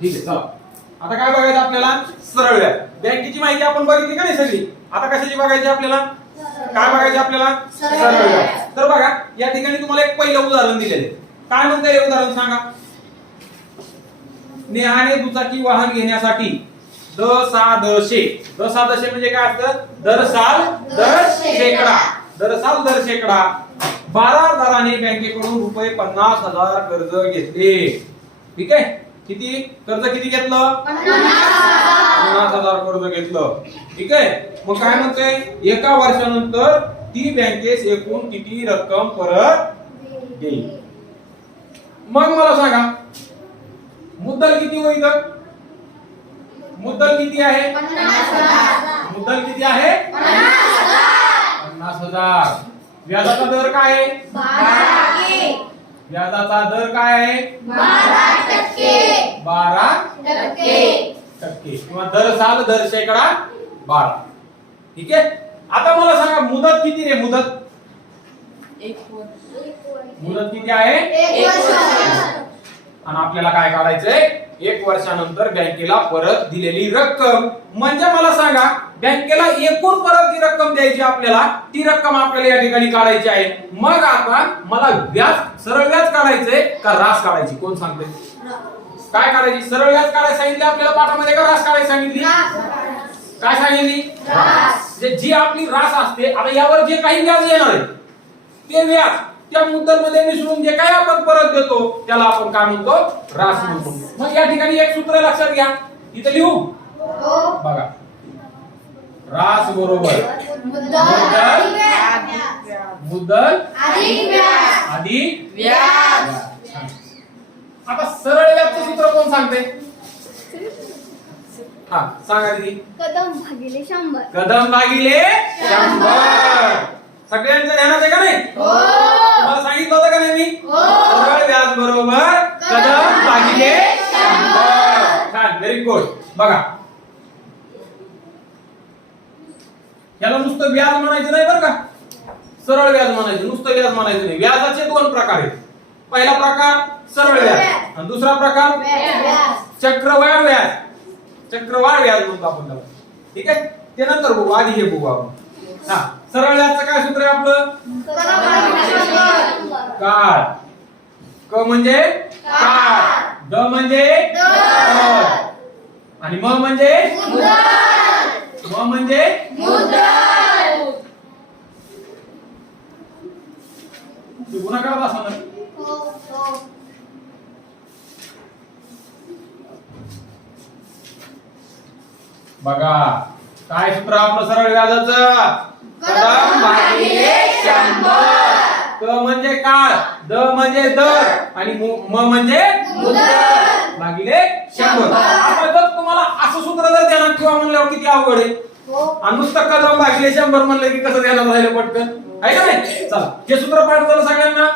ठीक आहे चला. आता काय बघायचं आपल्याला? सरळ व्याज बँकेची माहिती आपण बघितली का नाही सगळी? आता कशाची बघायची आपल्याला? काय बघायचं आपल्याला? सरळ व्याज तर बघा या ठिकाणी तुम्हाला एक पहिलं उदाहरण दिलेलं आहे. काय म्हणता हे उदाहरण सांगा? नेहाने दुचाकी वाहन घेण्यासाठी द सा दशे द सा दशे म्हणजे काय असतं? दर साल दर शेकडा दर साल दर शेकडा बारा दराने बँकेकडून रुपये पन्नास हजार कर्ज घेतले. ठीक आहे? किती? कर्ज किती घेतलं? पन्नास हजार कर्ज घेतलं. ठीक आहे? मग काय म्हणते? एका वर्षानंतर ती बँकेस एकूण किती रक्कम परत देईल? मग मला सांगा मुद्दल किती होईल मुद्दल किती आहे? मुद्दल किती आहे? पन्नास हजार. व्याजाचा दर काय आहे? व्याजाचा दर काय आहे? बारा टक्के. किंवा दर साल दर शेकडा बारा. ठीक आहे? आता मला सांगा मुदत किती रे मुदत? मुदत किती आहे? आणि आपल्याला काय काढायचंय? एक वर्षानंतर बँकेला परत दिलेली रक्कम. म्हणजे मला सांगा बँकेला एकूण परत ती रक्कम द्यायची आपल्याला ती रक्कम आपल्याला या ठिकाणी काढायची आहे. मग आता मला व्याज सरळ व्याज काढायचंय का रास काढायची? कोण सांगते काय काढायची? सरळ व्याज काढायला सांगितले आपल्याला पाठामध्ये का रास काढायला सांगितली? काय सांगितली? जी आपली रास असते आता यावर जे काही व्याज येणार आहे ते व्याज. त्या मुद्दलमध्ये मिसळून जे काय आपण परत देतो त्याला आपण काय म्हणतो? रास म्हणतो मग या ठिकाणी एक सूत्र लक्षात घ्या. इथे लिहू? बघा. रास बरोबर. मुद्दल? अधिक व्याज. आता सरळ व्याजचं सूत्र कोण सांगते? हा सांगा दीदी कदम भागिले शंभर. कदम भागिले शंभर. सगळ्यांचं ध्यानात आहे का नाही? तुम्हाला सांगितलं होतं का नाही मी? सरळ व्याज बरोबर कदम भागिले छान व्हेरी गुड बघा. याला नुसतं व्याज म्हणायचं नाही बरं का? सरळ व्याज म्हणायचं नुसतं व्याज म्हणायचं नाही. व्याजाचे दोन प्रकार आहेत. पहिला प्रकार सरळ व्याज. आणि दुसरा प्रकार चक्रवाढ व्याज. चक्रवाढ व्याज म्हणतो आपण त्याला. ठीक आहे? ते नंतर बघू. आधी हे बघू आपण. हा सरळ व्याजचं काय सूत्र आहे आपलं? काळ. क म्हणजे? काळ. द म्हणजे. आणि म म्हणजे? म म्हणजे? करत असणार बघा. काय सूत्र आपलं सरळ व्याजाचं? क म्हणजे काळ द म्हणजे दर आणि मु- म्हणजे भागिले शंभर. आता जर तुम्हाला असं सूत्र जर ध्यानात ठेवा म्हणल्यावर किती अवघड आहे? आणि नुसतं कदम भागिले शंभर म्हणलं की कसं ध्यानात राहिलं पटकन? आहे का नाही? चला. हे सूत्र पाठ झालं सगळ्यांना?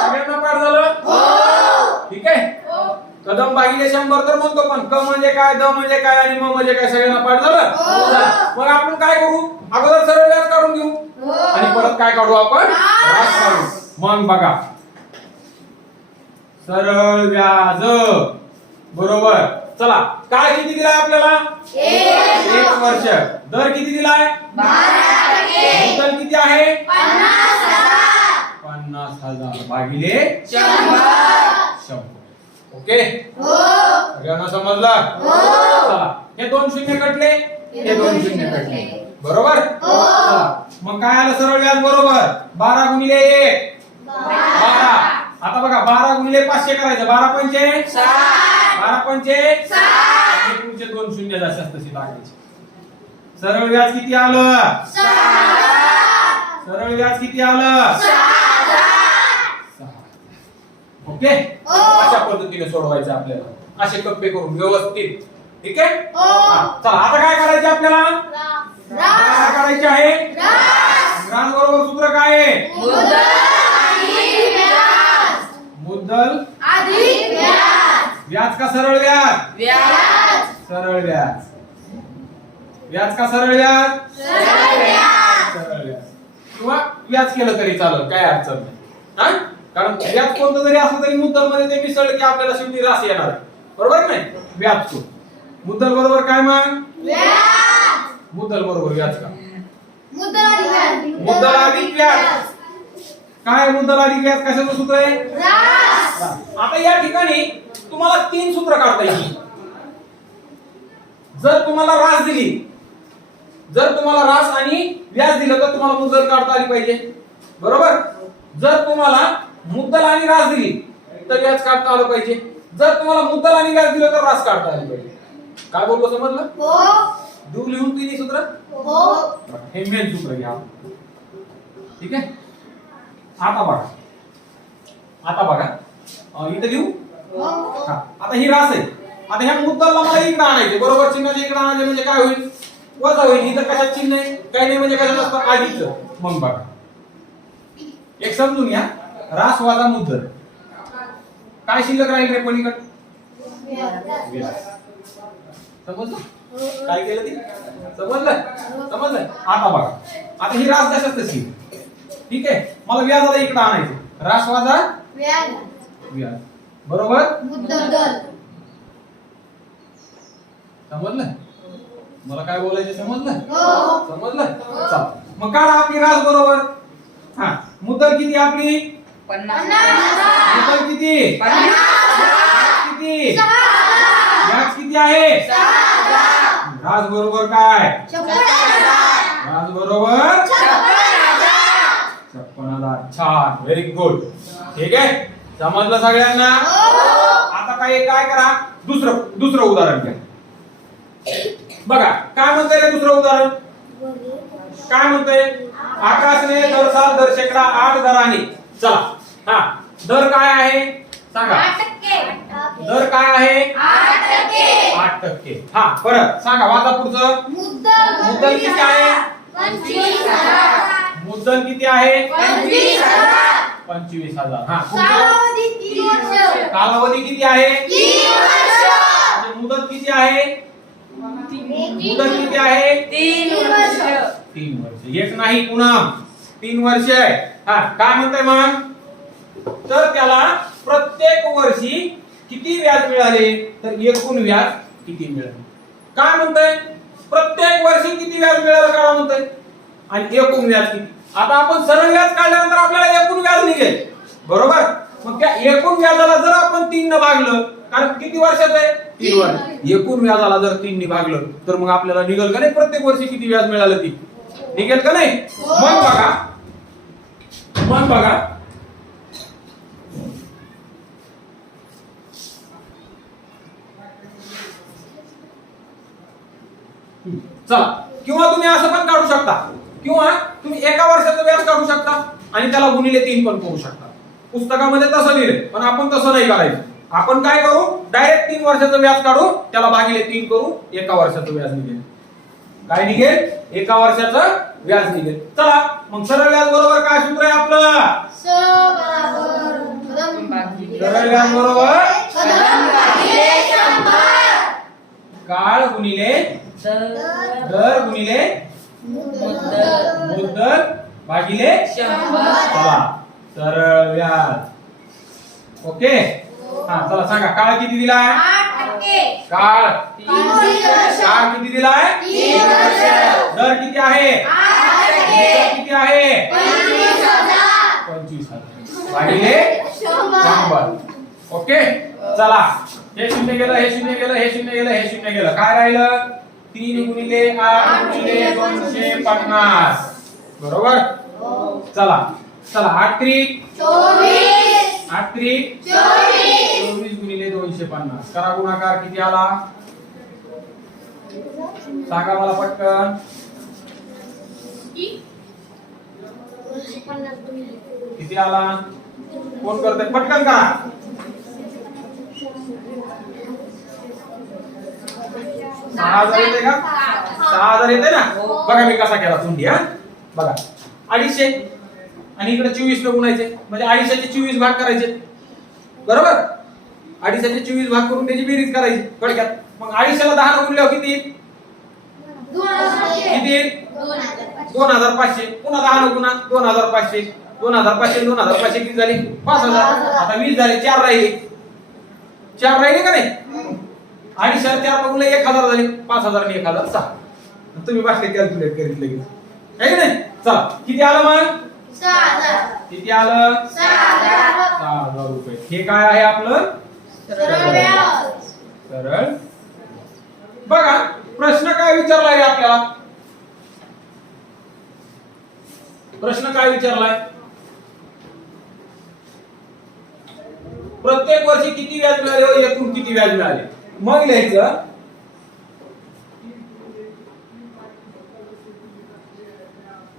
सगळ्यांना पाठ झालं? कदम भागिले शंभर तर म्हणतो पण क म्हणजे काय द म्हणजे काय आणि म म्हणजे काय सगळ्यांना पाठ झालं? चला, मग आपण काय करू? अगोदर सरळ व्याज काढून घेऊ. आणि परत काय काढू आपण? काढू. मग बघा. सरळ व्याज. बरोबर. चला. काय किती दिलाय आपल्याला? एक. वर्ष. दर किती दिलाय? किती आहे? पन्नास हजार. भागिले शंभर. ओके? सगळ्यांना समजलं? चला. हे दोन शून्य कटले? हे दोन शून्य कटले. बरोबर? चला. मग काय आलं सरळ व्याज बरोबर? बारा गुणिले एक. बारा. आता बघा बारा गुणिले पाचशे करायचं. बारा पंचे? बारा पंचे? पुढचे दोन शून्य जास्त तशी टाकायची सरळ व्याज किती आलं? सरळ व्याज किती आलं. ओके? अशा पद्धतीने सोडवायचं आपल्याला. असे कप्पे करून व्यवस्थित. ठीक आहे? हा, चला आता काय करायचे आपल्याला? काय करायचे आहे? रान बरोबर सूत्र काय आहे? मुद्दल. व्याज. का सरळ व्याज? सरळ व्याज. व्याज का सरळ व्याज? सरळ व्याज. किंवा व्याज केलं तरी चालेल काय अडचण नाही? कारण व्याज कोणतं जरी असलं तरी मुद्दलमध्ये ते मिसळलं की आपल्याला शेवटी रास येणार. बरोबर नाही? व्याज तो मुद्दल बरोबर काय मग? मुद्दल बरोबर व्याज का? मुद्दल अधिक व्याज. काय मुद्दल अधिक व्याज? कशाचं सूत्र आहे? आता या ठिकाणी तुम्हाला तीन सूत्र काढता येईल जर तुम्हाला रास दिली जर तुम्हाला रास आणि व्याज दिलं तर तुम्हाला मुद्दल काढता आली पाहिजे. बरोबर? जर तुम्हाला मुद्दल आणि रास दिली तर व्याज काढता आलं पाहिजे. जर तुम्हाला मुद्दल आणि व्याज दिलं तर रास काढता आली पाहिजे. काय बोलतो समजलं? देऊ लिहून तिन्ही सूत्र? हे. मेन सूत्र घ्या. ठीक आहे? आता बघा. आता बघा. इथं लिहू? हा. आता ही रास आहे. आता ह्या मुद्दलला मला इकडे आणायचे बरोबर चिन्हाचे इकडे आणायचे म्हणजे काय होईल? वजा होईल. इथं कशात चिन्ह आहे? काही नाही म्हणजे कशात असतं? आधीच. मग बघा. एक समजून घ्या. रास वाजा मुद्दल काय शिल्लक राहील रे पलीकड? समजलं? काय केलं ते? समजलं? समजलं? आता बघा. आता ही रास कशात तशी. ठीक आहे? मला व्याजाला इकडे आणायचं. रास वाजा व्याज. बरोबर? समजलं? मला काय बोलायचं समजलं? समजलं? चल. मग काढा आपली रास बरोबर. हा. मुद्दल किती आपली? किती? व्याज किती? व्याज किती आहे? रास बरोबर काय? रास बरोबर? छप्पन हजार. छान. व्हेरी गुड ठीक आहे? समजलं सगळ्यांना? आता काय काय करा? दुसरं दुसरं उदाहरण घ्या. बघा काय म्हणतंय रे दुसरं उदाहरण? काय म्हणतंय? आकाशने दर साल दर शेकडा आठ दराने. चला. हा दर काय आहे? सांगा. दर काय आहे? आठ टक्के. हा परत सांगा वाचा पुढचं. मुद्दल किती आहे? मुद्दल किती आहे? पंचवीस हजार. हा कालावधी किती आहे? मुदत किती आहे? मुदत किती आहे? तीन वर्ष. एक नाही पुन्हा. तीन वर्ष आहे. हा काय म्हणताय मग तर त्याला प्रत्येक वर्षी किती व्याज मिळाले? तर एकूण व्याज किती मिळाले? काय म्हणतंय? प्रत्येक वर्षी किती व्याज मिळालं का म्हणतंय? आणि एकूण व्याज किती? आता आपण सरळ व्याज काढल्यानंतर आपल्याला एकूण व्याज निघेल. बरोबर? मग त्या एकूण व्याजाला जर आपण तीन न भागलं कारण किती वर्षाचं आहे? तीन वर्ष. एकूण व्याजाला जर तीन ने भागलं तर मग आपल्याला निघेल का नाही? प्रत्येक वर्षी किती व्याज मिळालं ती? निघेल का नाही? मग बघा. मग बघा. चला. किंवा तुम्ही असं पण काढू शकता. किंवा तुम्ही एका वर्षाचं व्याज काढू शकता आणि त्याला गुणिले तीन पण करू शकता. पुस्तकामध्ये तसं लिहिले पण आपण तसं नाही करायचं. आपण काय करू? डायरेक्ट तीन वर्षाचं व्याज काढू त्याला भागिले तीन करू एका वर्षाचं व्याज निघेल. काय निघेल? एका वर्षाचं व्याज निघेल. चला मग सरळ व्याज बरोबर काय सूत्र आहे आपलं? सरळ व्याज बरोबर? काळ गुणिले दर गुणिले मुद्दल भागिले सरळ व्याज ओके. हा चला सांगा काळ किती दिलाय काळ. काळ किती दिलाय? दर किती आहे? किती आहे? पंचवीस हजार. भागिले शंभर. ओके चला. हे शून्य गेलं हे शून्य गेलं हे शून्य गेलं हे शून्य गेलं काय राहिलं? तीन गुणिले आठ गुणिले दोनशे पन्नास. बरोबर? चला. चला आठ त्रिक. आठ त्रिक. चोवीस. गुणिले दोनशे पन्नास. करा गुणाकार किती आला? सांगा मला पटकन. किती आला? कोण करते पटकन करा सहा हजार येते का? सहा हजार. येते ना? बघा मी कसा केला तुंडी हा? बघा. अडीचशे. आणि इकडे चोवीस न गुणायचे म्हणजे अडीचशेचे चोवीस भाग करायचे. बरोबर? अडीचशेचे चोवीस भाग करून त्याची बेरीज करायची थोडक्यात. मग अडीचशेला दहा गुणल्यावर किती? किती येईल? दोन हजार पाचशे. पुन्हा दहा न गुणा दोन हजार पाचशे. दोन हजार पाचशे दोन हजार पाचशे किती झाले? पाच हजार. आता वीस झाले. चार राहिले. चार राहिले का नाही? आणि चार चार बघून एक हजार झाले. पाच हजार आणि एक हजार. सहा तुम्ही बाकी कॅल्क्युलेट करीत लगेच. आहे की नाही? चला. किती आलं मग? किती आलं? सहा हजार. रुपये. हे काय आहे आपलं? सरळ बघा प्रश्न काय विचारलाय आपल्याला? प्रश्न काय विचारलाय प्रत्येक वर्षी किती व्याज मिळाले व एकूण किती व्याज मिळाले? मग लिहायचं.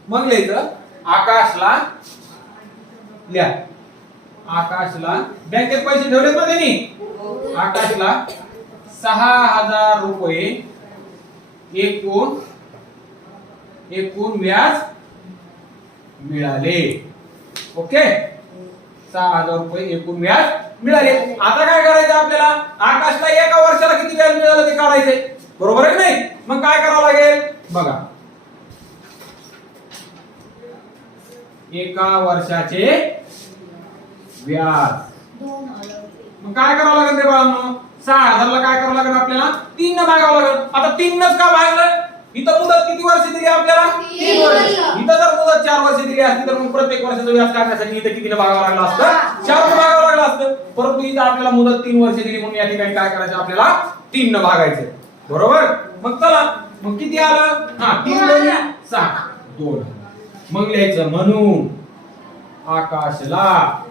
मग लिहायचं. आकाशला लिहा. आकाशला बँकेत पैसे ठेवलेत ना त्यांनी? आकाशला सहा हजार रुपये एकूण एकूण व्याज मिळाले. ओके? सहा हजार रुपये एकूण व्याज मिळाले. आता काय करायचं आपल्याला? आकाशला एका वर्षाला किती व्याज मिळालं ते काढायचंय बरोबर आहे नाही? मग काय करावं लागेल? बघा. एका वर्षाचे व्याज. मग काय करावं लागेल रे बाळांनो? सहा हजारला काय करावं लागेल आपल्याला? तीन भागावं लागेल. आता तीनच का भागलं? इथं मुदत किती वर्ष दिली आपल्याला? तीन वर्ष. इथं जर मुदत चार वर्ष दिली असती तर मग प्रत्येक वर्षाचं व्याज काढण्यासाठी इथं किती भागावं लागलं असतं? चार भागावं लागलं असतं. परंतु इथं आपल्याला मुदत तीन वर्ष दिली म्हणून या ठिकाणी काय करायचं? आपल्याला तीन न भागायचं. बरोबर? मग चला. मग किती आलं? हा तीन दोन्ही. सहा. दोन. मग लिहायचं म्हणून. आकाशला.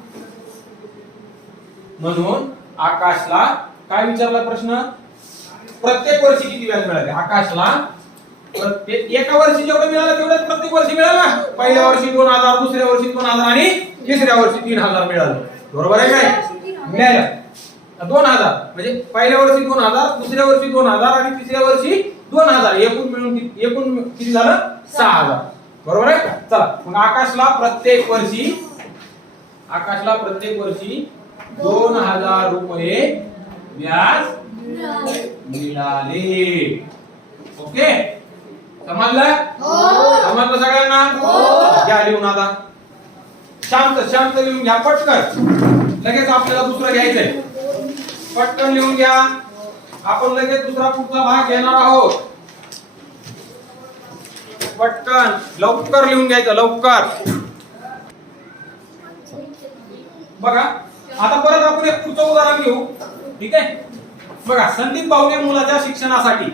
म्हणून आकाशला काय विचारला प्रश्न? प्रत्येक वर्षी किती व्याज मिळाले? आकाशला एका वर्षी जेवढं मिळालं तेवढं प्रत्येक वर्षी मिळालं. पहिल्या वर्षी दोन हजार दुसऱ्या वर्षी दोन हजार आणि तिसऱ्या वर्षी तीन हजार मिळालं. बरोबर आहे काय? मिळालं. दोन हजार म्हणजे पहिल्या वर्षी दोन हजार दुसऱ्या वर्षी दोन हजार आणि तिसऱ्या वर्षी दोन हजार. एकूण मिळून एकूण किती झालं? सहा हजार. बरोबर आहे? चला मग आकाशला प्रत्येक वर्षी आकाशला प्रत्येक वर्षी दोन हजार रुपये व्याज मिळाले. ओके? समजलं? समजलं सगळ्यांना? घ्या लिहून आता. शांत शांत लिहून घ्या पटकन. लगेच आपल्याला दुसरं घ्यायचंय. पटकन लिहून घ्या. आपण लगेच दुसरा पुढचा भाग घेणार आहोत. पटकन. लवकर लिहून घ्यायचं लवकर. बघा आता परत आपण एक पुढचं उदाहरण घेऊ. ठीक आहे? बघा संदीप भाऊने मुलाच्या शिक्षणासाठी.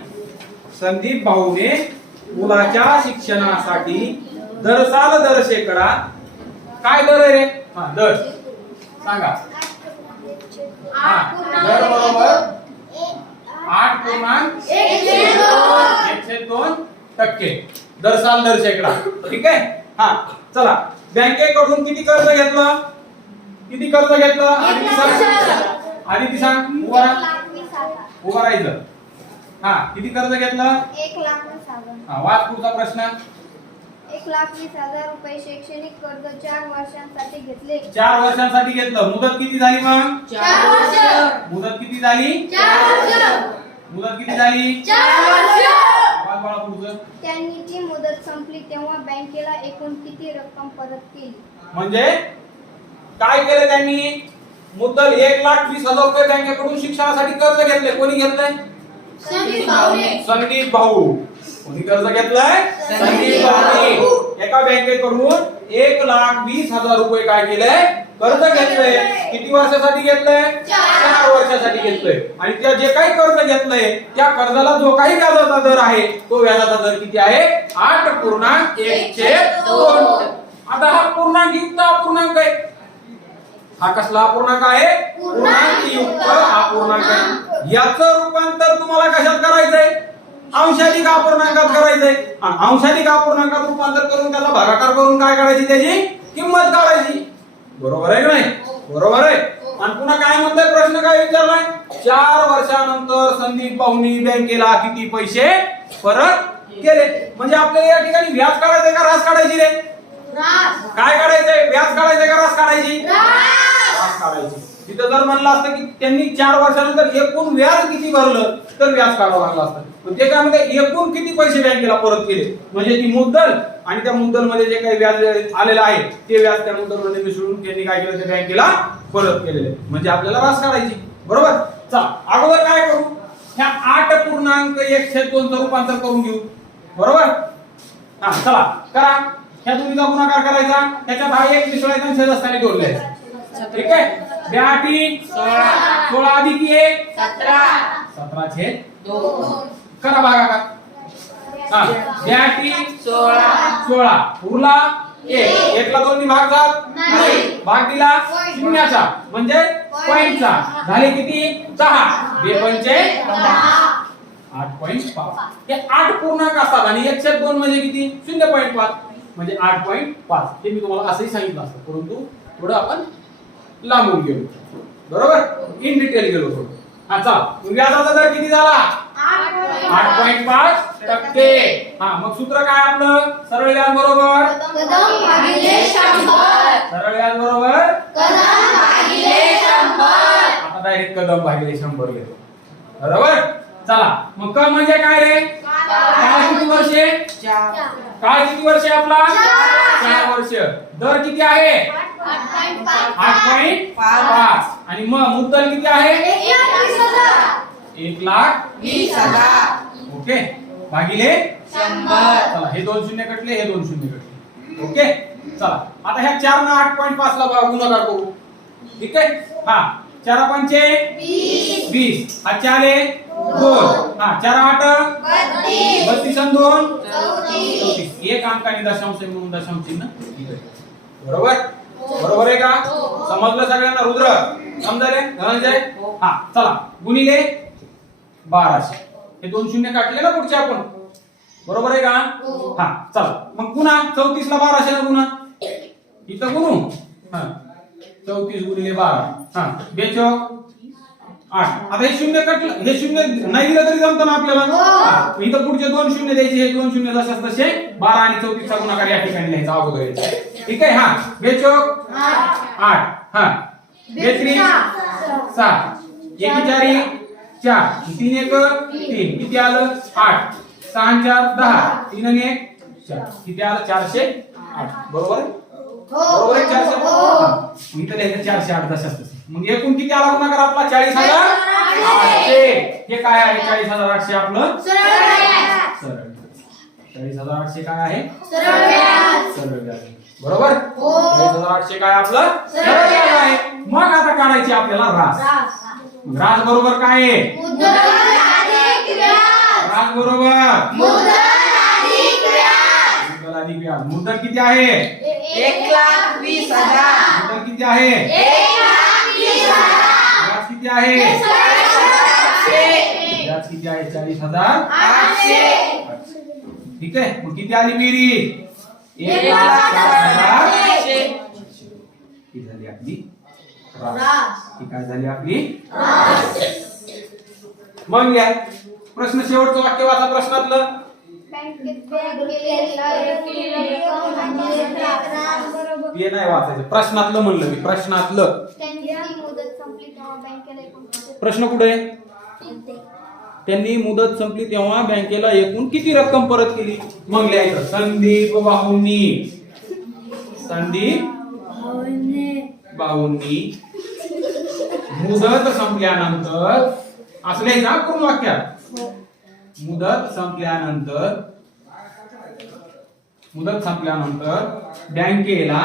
संदीप भाऊने मुलाच्या शिक्षणासाठी दर साल दर शेकडा काय दर आहे रे? हा दर. सांगा. हा दर बरोबर? आठ पूर्णांक एकशे दोन. टक्के. दर साल दर शेकडा. ठीक आहे? हा चला. बँकेकडून किती कर्ज घेतलं? किती कर्ज घेतलं? आणि ती सांग आणि ती सांग उभा राहायचं. हा किती कर्ज घेतलं? एक लाख हा वाच पुढचा प्रश्न. एक लाख वीस हजार रुपये शैक्षणिक कर्ज चार वर्षांसाठी घेतले. चार वर्षांसाठी घेतलं. मुदत किती झाली मग? चार वर्ष. मुदत किती झाली? चार वर्ष. मुदत किती झाली? चार वर्ष. वाच बाळा पुढचं. त्यांनी ती मुदत संपली तेव्हा बँकेला एकूण किती रक्कम परत केली? म्हणजे? काय केलं त्यांनी? मुद्दल एक लाख वीस हजार रुपये बँकेकडून शिक्षणासाठी कर्ज घेतले कोणी घेतलंय? संदीप. संदीप भाऊ. कोणी कर्ज घेतलंय? संदीप एका बँकेकडून एक लाख वीस हजार रुपये काय केलंय? कर्ज घेतलंय. किती वर्षासाठी घेतलंय? चार वर्षासाठी घेतलंय. आणि त्या जे काही कर्ज घेतलंय त्या कर्जाला जो काही व्याजाचा दर आहे तो व्याजाचा दर किती आहे? आठ पूर्णांक एकशे दोन. आता हा पूर्णांक युक्त अपूर्णांक आहे. हा कसला अपूर्णांक आहे? पूर्णांक युक्त. अपूर्णांक आहे. याचं रूपांतर तुम्हाला कशात करायचंय? अंशाधिक अपूर्णांकात करायचंय. आणि अंशाधिक अपूर्णांकात रूपांतर करून त्याचा भागाकार करून काय करायची त्याची? किंमत काढायची. बरोबर आहे की नाही? बरोबर आहे. आणि पुन्हा काय म्हणताय? प्रश्न काय विचारलाय? चार वर्षानंतर संदीप भाऊनी बँकेला किती पैसे परत केले? म्हणजे आपल्याला या ठिकाणी व्याज काढायचंय का रास काढायची रे? काय काढायचंय? व्याज काढायचंय का रास काढायची? व्याज काढायची. तिथं जर म्हणलं असतं की त्यांनी चार वर्षानंतर एकूण व्याज किती भरलं तर व्याज काढावं लागलं असतं. ते काय म्हणते एकूण किती पैसे बँकेला परत केले? म्हणजे ती मुद्दल आणि त्या मुद्दलमध्ये जे काही व्याज आलेलं आहे ते व्याज त्या मुद्दलमध्ये मिसळून त्यांनी काय केलं? ते बँकेला परत केलेले म्हणजे आपल्याला रास काढायची. बरोबर? चला अगोदर काय करू? ह्या आठ पूर्णांक एकशे छेद दोनचं रूपांतर करून घेऊ. बरोबर? हा चला करा. ह्या दोन्हीचा गुणाकार करायचा. त्याच्यात हा एक मिसळायचा आणि छेदस्थानी दोन ठीक आहे? सोळा. सोळा अधिक एक. सतरा. सतरा छेद दोन. करा भागाकार हा. द्या आठी सोळा. सोळा. उरला एक. एकला दोन्ही भाग जात नाही. भाग दिला. शून्याचा. म्हणजे पॉइंटचा झाले किती? दहा. बे पंचे आठ पॉईंट पाच. हे आठ पूर्णांक असतात आणि एकशे दोन म्हणजे किती? शून्य पॉईंट पाच. म्हणजे आठ पॉईंट पाच. हे मी तुम्हाला असंही सांगितलं असतं. परंतु थोडं आपण लांबून गेलो बरोबर? इन डिटेल गेलो थोडं. चला. व्याजाचा दर किती झाला? आठ पॉईंट पाच टक्के. हा मग सूत्र काय आपलं? सरळ व्याज बरोबर कदम भागिले शंभर. सरळ व्याज बरोबर कदम भागिले शंभर. आता डायरेक्ट कदम भागिले शंभर घेतो बरोबर? चला. मग क म्हणजे काय रे? काळ किती वर्षे? चार. काळ किती वर्षे आपला? चार. चार वर्ष. दर किती आहे? आठ पॉईंट पाच. आणि मग मुद्दल किती आहे? एक लाख वीस हजार. ओके. भागिले चला हे दोन शून्य कटले हे दोन शून्य कटले. ओके. चला आता ह्या चार ना आठ पॉईंट पाच ला गुणाकार करू. ठीक आहे? हा. चार पंचे? वीस. हा चार दोन. हा चार आठ? बत्तीस. आणि दोन? चौतीस. एक अंक आणि दशांश म्हणून दशांश चिन्ह. बरोबर? बरोबर आहे का? समजलं सगळ्यांना? रुद्र समजले? धनंजय? हा. चला. गुणिले? बाराशे. हे दोन शून्य काढले ना पुढचे आपण? बरोबर आहे का? हा. चला. मग पुन्हा चौतीस ला बाराशे ना पुन्हा इथं गुणू. हा. चौतीस गुणिले बारा. हा. बेचोक आठ. आता हे शून्य कटलं हे शून्य नाही दिलं तरी जमतं ना आपल्याला? हा, इथं पुढचे दोन शून्य द्यायचे. हे दोन शून्य जसे तसे बारा आणि चौतीसचा गुणाकार या ठिकाणी लिहायचा अगोदर. ठीक आहे हा. बेचोक आठ. हा. बेत्रीस. सात. एक चारी चार. तीन एक? तीन. किती आलं? आठ. सहा चार दहा. तीन आणि एक? चार. किती आलं? चारशे आठ. बरोबर आहे? बरोबर आहे? चारशे हा. मग इथं लिहायचं चारशे आठ तसे मग एकूण किती आला गुणाकार आपला? चाळीस हजार आठशे. हे काय आहे? चाळीस हजार आठशे आपलं? सरळ चाळीस हजार आठशे काय आहे? सरळ व्याज. बरोबर? आठशे काय आपलं? आहे. मग आता काढायची आपल्याला रास. रास. बरोबर काय आहे? रास बरोबर. मुद्दल अधिक व्याज मुद्दल किती आहे? एक लाख वीस हजार. मुद्दल किती आहे? व्याज किती आहे? व्याज किती आहे? चाळीस हजार. ठीक आहे. मग किती आली बेरी ही झाली आपली ही काय झाली आपली मग या प्रश्न शेवटचं वाक्य वाचा प्रश्नातलं. ते नाही वाचायचं. प्रश्नातलं म्हणलं मी. प्रश्नातलं. प्रश्न कुठे? त्यांनी मुदत संपली तेव्हा बँकेला एकूण किती रक्कम परत केली? मग लिहायचं संदीप बाहूंनी संदीप बाहूंनी मुदत संपल्यानंतर असं लिहायचं हा पूर्ण वाक्यात? मुदत संपल्यानंतर मुदत संपल्यानंतर बँकेला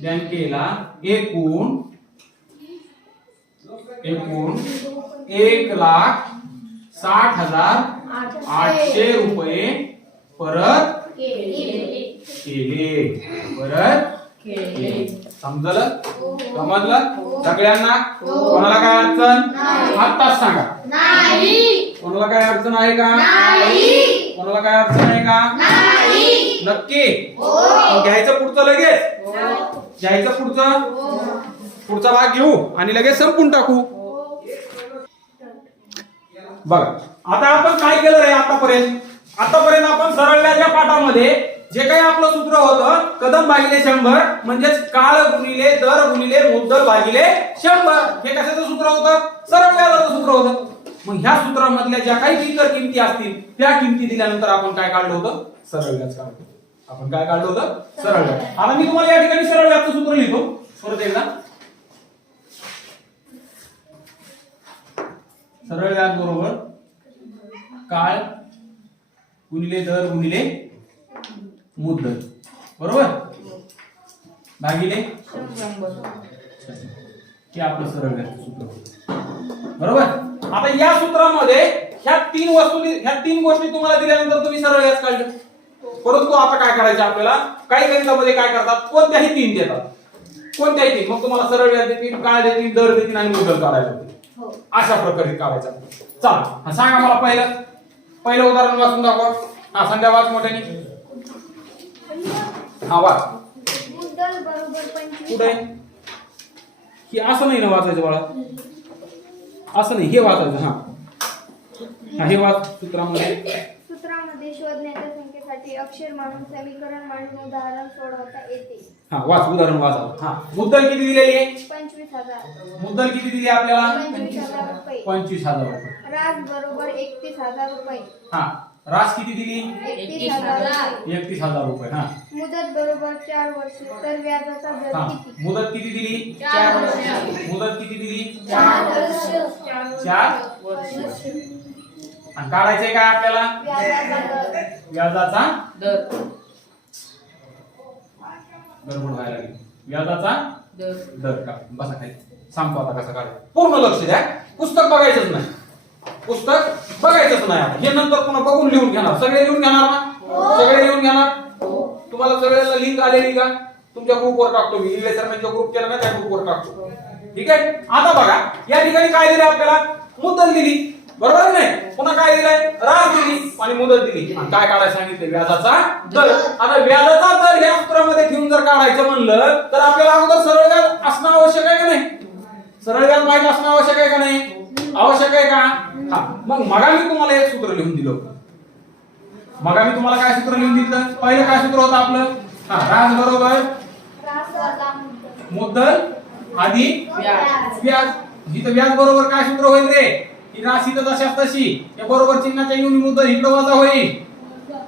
बँकेला एकूण एकूण एक लाख साठ हजार आठशे रुपये परत केले. परत समजलं? समजलं? सगळ्यांना? कोणाला काय अडचण? आत्ताच सांगा. कोणाला काय अडचण आहे का? कोणाला काय अडचण आहे का? नक्की. घ्यायचं पुढचं लगेच? घ्यायचं पुढचं? पुढचा भाग घेऊ आणि लगेच संपून टाकू. बघा. आता आपण काय केलं रे आतापर्यंत? आतापर्यंत आपण सरळ व्याजा पाठामध्ये जे काही आपलं सूत्र होतं कदम भागिले शंभर म्हणजेच काळ गुणिले दर गुणिले मुद्दल भागिले शंभर. हे कशाचं सूत्र होतं? सरळ व्याजाचं सूत्र होतं. मग ह्या सूत्रामधल्या ज्या काही इतर किमती असतील त्या किमती दिल्यानंतर आपण काय काढलं होतं? सरळ व्याज काढलं आपण काय काढलं होतं? सरळ व्याज आता मी तुम्हाला या ठिकाणी सरळ व्याजचं सूत्र लिहितो. परत एकदा. सरळ व्याज बरोबर. काळ गुणिले दर गुणिले मुद्दल. बरोबर? भागिले? हे आपलं सरळ व्याज सूत्र बरोबर? आता या सूत्रामध्ये ह्या तीन वस्तू ह्या तीन गोष्टी तुम्हाला दिल्यानंतर तुम्ही सरळ व्याज काढलं. परंतु आता काय करायचं आपल्याला? काही गणितामध्ये काय करतात? कोणत्याही तीन देतात. कोणत्याही तीन. मग तुम्हाला सरळ व्याज देतील काळ देतील दर देतील आणि मुद्दल काढायला अशा प्रकारे काढायचा. चला हा सांगा मला पहिलं. पहिलं उदाहरण वाचून दाखवा. हा संध्या वाच मोठ्याने. हा वाच. कुठे? हे असं नाही ना वाचायचं बाळा. असं नाही हे वाचायचं हा. हा हे वाच सूत्रामध्ये. सूत्रामध्ये शोधण्याच्या संख्येसाठी अक्षर मांडून समीकरण मांडून उदाहरण सोडवता येते. हा वाच उदाहरण वाचा. हा मुद्दल किती दिलेली आहे? पंचवीस हजार. मुद्दल किती दिली आपल्याला? पंचवीस हजार रुपये. पंचवीस हजार रुपये. राज बरोबर एकतीस हजार रुपये. हा रास किती दिली? एकतीस हजार. रुपये एकतीस हजार रुपये हा. मुदत बरोबर चार वर्ष. तर व्याजाचा दर हा किती? मुदत किती दिली? चार वर्ष. मुदत किती दिली? चार वर्ष. चार आणि काढायचंय काय आपल्याला? व्याजाचा दर. व्याजाचा दर. गडबड व्हायला लागली. व्याजाचा दर. दर का? बसा खाली. सांगतो आता कसं काढायचं पूर्ण लक्ष द्या. पुस्तक बघायचंच नाही. पुस्तक बघायचंच नाही हे नंतर पुन्हा बघून लिहून घेणार. सगळे लिहून घेणार ना? सगळे लिहून घेणार? तुम्हाला सगळ्यांना लिंक आलेली का? तुमच्या ग्रुपवर टाकतो मी. इंग्लिश सरकारच्या ग्रुप केला ना त्या ग्रुपवर टाकतो. ठीक आहे? आता बघा. या ठिकाणी काय दिलं आपल्याला? मुदत दिली. बरोबर नाही? पुन्हा काय दिलंय? रास दिली आणि मुदत दिली. काय काढायला सांगितलं व्याजाचा दर. आता व्याजाचा दर या सूत्रामध्ये ठेवून जर काढायचं म्हणलं तर आपल्याला अगोदर सरळ व्याज असणं आवश्यक आहे का नाही? सरळ व्याज माहिती असणं आवश्यक आहे का नाही? आवश्यक आहे का? हा मग मगा मी तुम्हाला एक सूत्र लिहून दिलं होतं. मगा मी तुम्हाला काय सूत्र लिहून दिलं? पहिलं काय सूत्र होतं आपलं? हा राज बरोबर? मुद्दल? आणि व्याज. व्याज. इथं व्याज बरोबर काय सूत्र होईल रे? ही राशी तर तशाच तशी. या बरोबर चिन्हाच्या येऊन मुद्दल इकडं वजा होईल.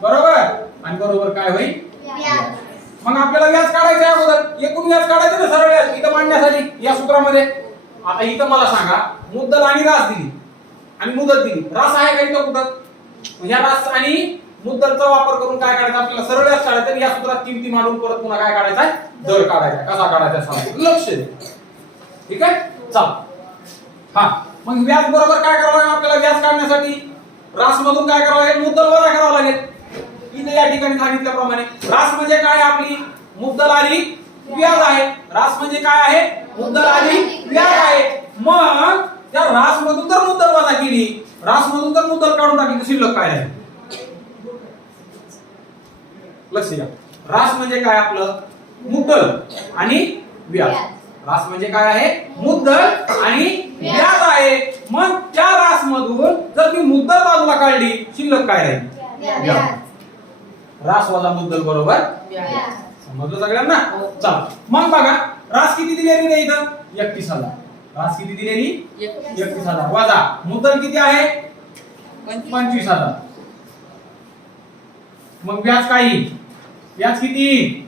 बरोबर? आणि बरोबर काय होईल? मग आपल्याला व्याज काढायचं आहे अगोदर. एकूण व्याज काढायचं ना सरळ व्याज इथं मांडण्यासाठी या सूत्रामध्ये. आता इथं मला सांगा मुद्दल आणि रास दिली. आणि मुदत दिली. रास आहे का इथं कुठं? या रास आणि मुद्दलचा वापर करून काय काढायचं? आपल्याला सरळ व्याज काढायचं या सूत्रात किमती मांडून परत पुन्हा काय काढायचा आहे? दर काढायचा. कसा काढायचा सांगतो लक्ष दे. ठीक आहे? चल. हा. मग व्याज बरोबर काय करावं लागेल आपल्याला? व्याज काढण्यासाठी. रास मधून काय करावं लागेल? मुद्दल वजा करावं लागेल. इथे या ठिकाणी सांगितल्याप्रमाणे रास म्हणजे काय आपली मुद्दल आणि व्याज आहे. रास म्हणजे काय आहे? मुद्दल आणि व्याज आहे. मग त्या रास मधून जर मुद्दल वजा केली. रास मधून जर मुद्दल काढून टाकली. तर शिल्लक काय आहे लक्ष द्या. रास म्हणजे काय आपलं? मुद्दल आणि व्याज. रास म्हणजे काय आहे? मुद्दल आणि व्याज आहे. मग त्या रास मधून जर ती मुद्दल बाजूला काढली शिल्लक काय राहील? व्याज. रास वजा मुद्दल बरोबर? समजलं सगळ्यांना? चला. मग बघा रास किती दिलेली नाही इथं? एकतीस हजार. रास किती दिलेली एकतीस. हजार. वजा. मुद्दल किती आहे? पंचवीस. हजार. मग व्याज काय व्याज किती? येईल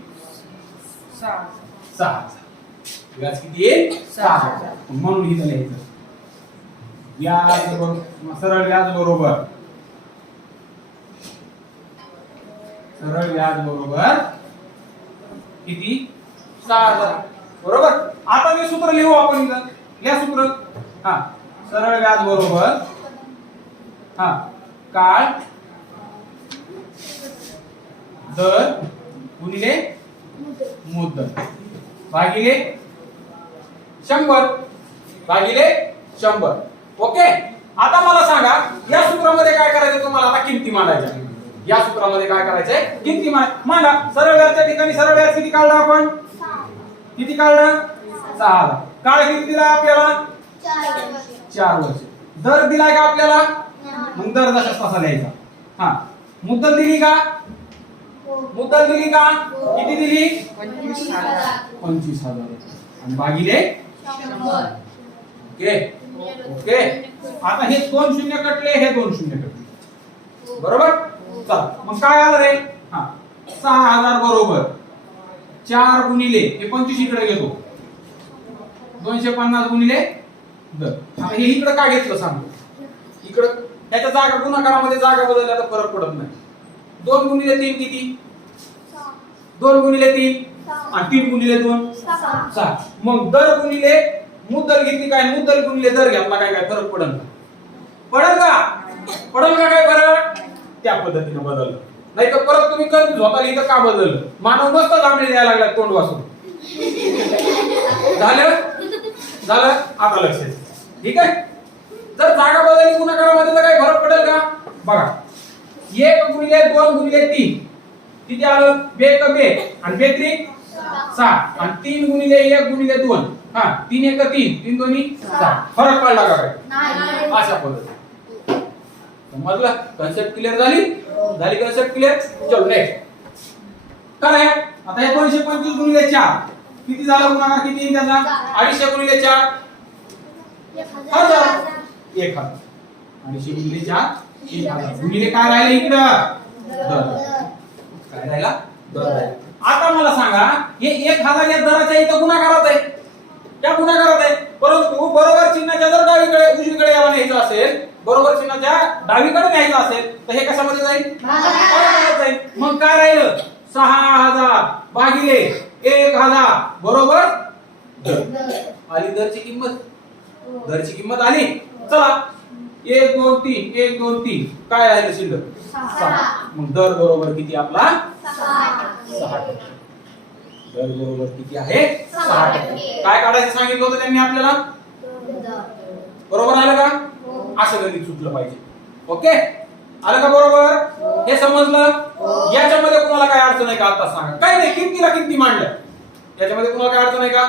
सहा व्याज किती येईल सहा. हजार. म्हणून इथं लिहायचं. व्याज बरोबर सरळ व्याज बरोबर. सरळ व्याज बरोबर किती? सहा हजार. बरोबर? आता ते सूत्र लिहू आपण इथं. या सूत्र. हा. सरळ व्याज बरोबर. हा. काळ दर गुणिले मुद्दल. भागिले शंभर. भागिले शंभर. ओके? आता मला सांगा या सूत्रामध्ये काय करायचं तुम्हाला? आता किमती मांडायच्या या सूत्रामध्ये काय करायचंय? किती मला मांडा. सरळ व्याजच्या ठिकाणी सरळ व्याज किती काढलं आपण? किती काढलं? सहा. काळ किती दिला आपल्याला? चार वर्ष. दर दिलाय का आपल्याला? मग दर जसा तसा द्यायचा. हा. मुद्दल दिली का? मुद्दल दिली का? किती दिली? पंचवीस हजार पंचवीस हजार आणि भागिले ओके. ओके. आता हे दोन शून्य कटले हे दोन शून्य कटले. बरोबर? चल मग काय आलं रे? हा. सहा हजार बरोबर. चार गुणिले हे पंचवीस इकडे घेतो. दोनशे पन्नास गुणिले दर. हे इकडे का घेतलं सांगतो इकडं त्याच्या जागा गुणाकारामध्ये जागा बदलल्या तर फरक पडत नाही. दोन गुणिले तीन किती? दोन गुणिले तीन? आणि तीन गुणिले दोन? सहा. मग दर गुणिले मुद्दल घेतली काय? मुद्दल गुणिले दर घेतला काय? काय फरक पडल का पडल का पडल का काय फरक त्या पद्धतीने बदललं. नाही तर परत तुम्ही कन्फ्युज होता इथं का बदललं? मानव मस्त जांभळे द्यायला लागला तोंड वाचून झालं? झालं? आता लक्ष. ठीक आहे? जर जागा बदलली गुणाकारामध्ये तर काही फरक पडेल का? बघा. एक गुणिले दोन गुणिले तीन. किती आलं? बे क बे आणि सहा आणि तीन गुणिले एक गुणिले दोन. हा तीन एक तीन. तीन दोन्ही सहा फरक पडला का काय अशा पद्धती समजलं कन्सेप्ट क्लिअर झाली? झाली कन्सेप्ट क्लिअर चल नेक्स्ट काय आता हे दोनशे पंचवीस गुणिले चार. किती झालं गुणाकार किती येईल त्याचा? अडीचशे गुणिले चार. हजार. एक हजार. अडीचशे गुणिले चार एक हजार. गुणिले काय राहिले इकडं? दर. काय राहिला? दर. आता मला सांगा हे एक हजार या दराच्या इथं गुणाकारात आहे त्या गुणाकारात आहे परंतु बरोबर चिन्हाच्या जर डावीकडे उजवीकडे याला न्यायचं असेल बरोबर चिन्हाच्या डावीकडे न्यायचं असेल तर हे कशामध्ये जाईल भागाकारात जाईल मग काय राहिलं सहा हजार भागिले एक हजार बरोबर दर आली दरची किंमत दरची किंमत आली चला एक दोन तीन एक दोन तीन काय राहिलं शिल्लक सहा मग दर बरोबर किती आपला? सहा टक्के. दर बरोबर किती आहे? सहा टक्के. काय काढायचं सांगितलं होतं त्यांनी आपल्याला? बरोबर आलं का? असं गणित सुटलं पाहिजे. ओके? आलं का बरोबर? हे. समजलं? याच्यामध्ये कुणाला काय अडचण आहे का आता सांगा. काय नाही किमतीला किमती मांडल्या याच्यामध्ये कुणाला काय अडचण आहे का?